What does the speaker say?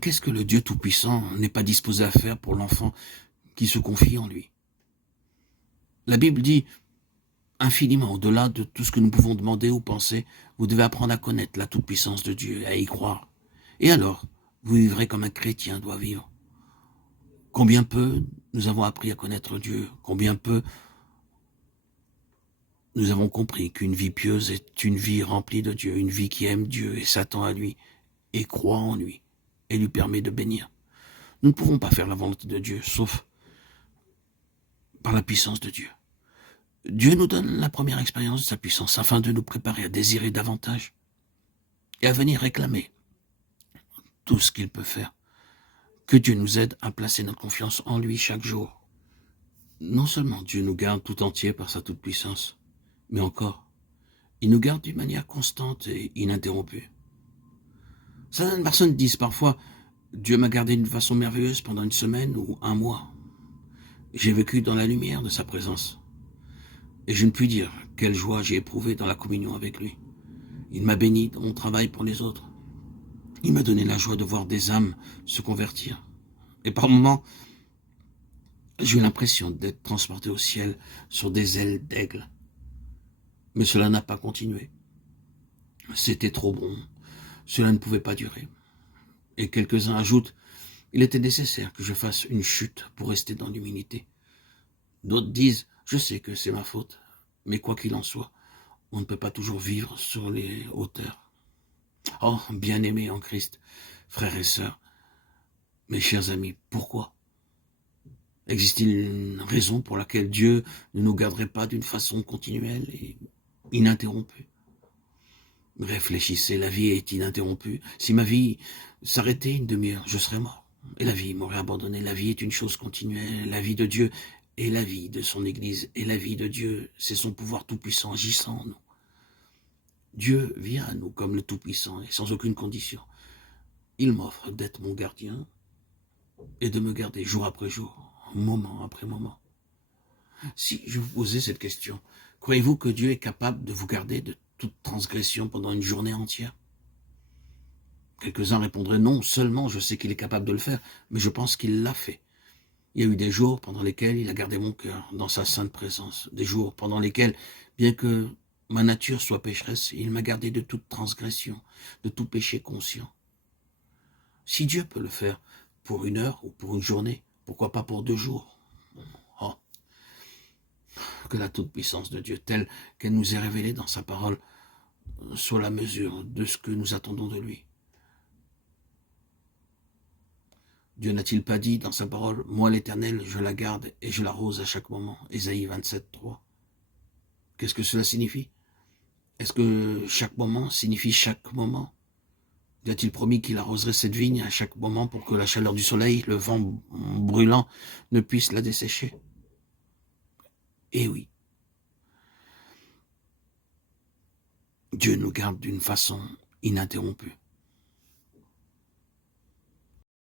Qu'est-ce que le Dieu Tout-Puissant n'est pas disposé à faire pour l'enfant qui se confie en lui? La Bible dit infiniment au-delà de tout ce que nous pouvons demander ou penser, vous devez apprendre à connaître la toute-puissance de Dieu, à y croire. Et alors, vous vivrez comme un chrétien doit vivre. Combien peu nous avons appris à connaître Dieu, combien peu nous avons compris qu'une vie pieuse est une vie remplie de Dieu, une vie qui aime Dieu et s'attend à lui, et croit en lui, et lui permet de bénir. Nous ne pouvons pas faire la volonté de Dieu, sauf par la puissance de Dieu. Dieu nous donne la première expérience de sa puissance afin de nous préparer à désirer davantage et à venir réclamer tout ce qu'il peut faire. Que Dieu nous aide à placer notre confiance en lui chaque jour. Non seulement Dieu nous garde tout entier par sa toute-puissance, mais encore, il nous garde d'une manière constante et ininterrompue. Certaines personnes disent parfois « Dieu m'a gardé d'une façon merveilleuse pendant une semaine ou un mois. J'ai vécu dans la lumière de sa présence. Et je ne puis dire quelle joie j'ai éprouvée dans la communion avec lui. Il m'a béni dans mon travail pour les autres. Il m'a donné la joie de voir des âmes se convertir. Et par moments, j'ai eu l'impression d'être transporté au ciel sur des ailes d'aigle. Mais cela n'a pas continué. C'était trop bon. Cela ne pouvait pas durer. Et quelques-uns ajoutent, il était nécessaire que je fasse une chute pour rester dans l'humilité. D'autres disent, je sais que c'est ma faute, mais quoi qu'il en soit, on ne peut pas toujours vivre sur les hauteurs. Oh, bien-aimés en Christ, frères et sœurs, mes chers amis, pourquoi? Existe-t-il une raison pour laquelle Dieu ne nous garderait pas d'une façon continuelle et ininterrompue? Réfléchissez, la vie est ininterrompue. Si ma vie s'arrêtait une demi-heure, je serais mort. Et la vie m'aurait abandonné. La vie est une chose continuelle. La vie de Dieu est la vie de son Église. Et la vie de Dieu, c'est son pouvoir tout-puissant agissant en nous. Dieu vient à nous comme le Tout-Puissant et sans aucune condition. Il m'offre d'être mon gardien et de me garder jour après jour, moment après moment. Si je vous posais cette question, croyez-vous que Dieu est capable de vous garder de toute transgression pendant une journée entière? Quelques-uns répondraient non, seulement je sais qu'il est capable de le faire, mais je pense qu'il l'a fait. Il y a eu des jours pendant lesquels il a gardé mon cœur dans sa sainte présence, des jours pendant lesquels, bien que ma nature soit pécheresse, il m'a gardé de toute transgression, de tout péché conscient. Si Dieu peut le faire pour une heure ou pour une journée, pourquoi pas pour 2 jours? Oh, que la toute-puissance de Dieu, telle qu'elle nous est révélée dans sa parole, soit la mesure de ce que nous attendons de lui. Dieu n'a-t-il pas dit dans sa parole, moi l'Éternel, je la garde et je l'arrose à chaque moment, Ésaïe 27, 3. Qu'est-ce que cela signifie? Est-ce que chaque moment signifie chaque moment? Y a-t-il promis qu'il arroserait cette vigne à chaque moment pour que la chaleur du soleil, le vent brûlant, ne puisse la dessécher? Eh oui. Dieu nous garde d'une façon ininterrompue.